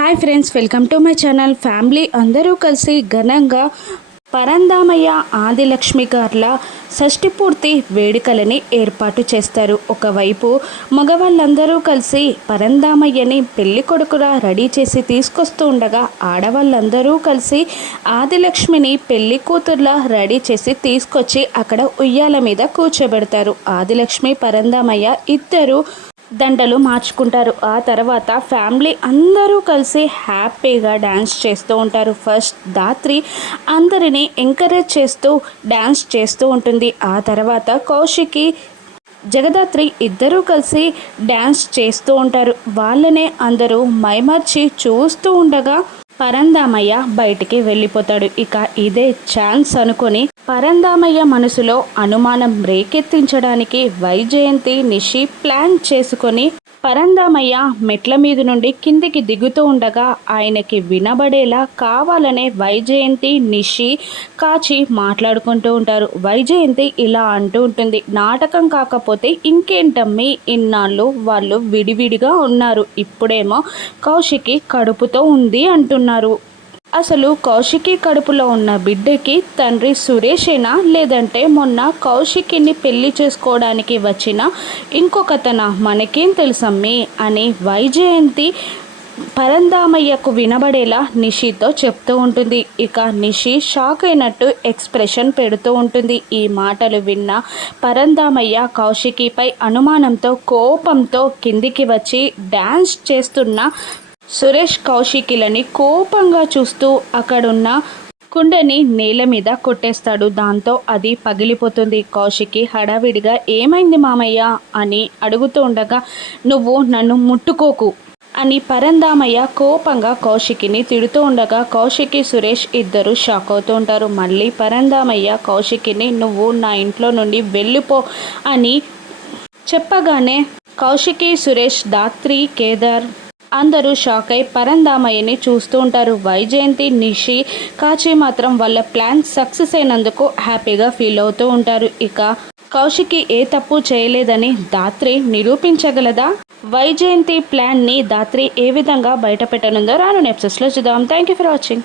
Hi friends, welcome to my channel. Family అందరూ కలిసి ఘనంగా పరంధామయ్య ఆదిలక్ష్మి గార్ల షష్ఠి పూర్తి వేడుకలని ఏర్పాటు చేస్తారు. ఒకవైపు మగవాళ్ళందరూ కలిసి పరంధామయ్యని పెళ్లి కొడుకురా రెడీ చేసి తీసుకొస్తూ ఉండగా, ఆడవాళ్ళందరూ కలిసి ఆదిలక్ష్మిని పెళ్లి కూతుర్లా రెడీ చేసి తీసుకొచ్చి అక్కడ ఉయ్యాల మీద కూర్చోబెడతారు. ఆదిలక్ష్మి పరంధామయ్య ఇద్దరు దండలు మార్చుకుంటారు. ఆ తర్వాత ఫ్యామిలీ అందరూ కలిసి హ్యాపీగా డ్యాన్స్ చేస్తూ ఉంటారు. ఫస్ట్ ధాత్రి అందరినీ ఎంకరేజ్ చేస్తూ డ్యాన్స్ చేస్తూ ఉంటుంది. ఆ తర్వాత కౌశికి, జగదాత్రి ఇద్దరూ కలిసి డ్యాన్స్ చేస్తూ ఉంటారు. వాళ్ళనే అందరూ మైమర్చి చూస్తూ ఉండగా పరంధామయ్య బయటికి వెళ్ళిపోతాడు. ఇక ఇదే ఛాన్స్ అనుకొని పరంధామయ్య మనసులో అనుమానం రేకెత్తించడానికి వైజయంతి, నిషి ప్లాన్ చేసుకొని పరంధామయ్య మెట్ల మీద నుండి కిందికి దిగుతూ ఉండగా ఆయనకి వినబడేలా కావాలనే వైజయంతి, నిషి కాచి మాట్లాడుకుంటూ ఉంటారు. వైజయంతి ఇలా అంటూ ఉంటుంది, నాటకం కాకపోతే ఇంకేంటమ్మీ, ఇన్నాళ్ళు వాళ్ళు విడివిడిగా ఉన్నారు, ఇప్పుడేమో కౌశికి కడుపుతో ఉంది అంటున్నారు. అసలు కౌశికి కడుపులో ఉన్న బిడ్డకి తండ్రి సురేషేనా, లేదంటే మొన్న కౌశికిని పెళ్లి చేసుకోవడానికి వచ్చిన ఇంకొకతన, మనకేం తెలుసమ్మి అని వైజయంతి పరంధామయ్యకు వినబడేలా నిషితో చెప్తూ ఉంటుంది. ఇక నిషి షాక్ అయినట్టు ఎక్స్ప్రెషన్ పెడుతూ ఉంటుంది. ఈ మాటలు విన్న పరంధామయ్య కౌశికిపై అనుమానంతో, కోపంతో కిందికి వచ్చి డ్యాన్స్ చేస్తున్న సురేష్, కౌశికిలని కోపంగా చూస్తూ అక్కడున్న కుండని నేల మీద కొట్టేస్తాడు. దాంతో అది పగిలిపోతుంది. కౌశికి హడావిడిగా ఏమైంది మామయ్య అని అడుగుతూ ఉండగా, నువ్వు నన్ను ముట్టుకోకు అని పరంధామయ్య కోపంగా కౌశికిని తిడుతూ ఉండగా కౌశికి, సురేష్ ఇద్దరు షాక్ అవుతూ ఉంటారు. మళ్ళీ పరంధామయ్య కౌశికిని నువ్వు నా ఇంట్లో నుండి వెళ్ళిపో అని చెప్పగానే కౌశికి, సురేష్, ధాత్రి, కేదార్ అందరూ షాక్ అయి పరంధామయ్యని చూస్తూ ఉంటారు. వైజయంతి, నిషి, కాచి మాత్రం వాళ్ళ ప్లాన్ సక్సెస్ అయినందుకు హ్యాపీగా ఫీల్ అవుతూ ఉంటారు. ఇక కౌశికి ఏ తప్పు చేయలేదని ధాత్రి నిరూపించగలదా? వైజయంతి ప్లాన్ని ధాత్రి ఏ విధంగా బయట పెట్టనుందో రాను ఎపిసోడ్స్లో చూద్దాం. Thank you for watching.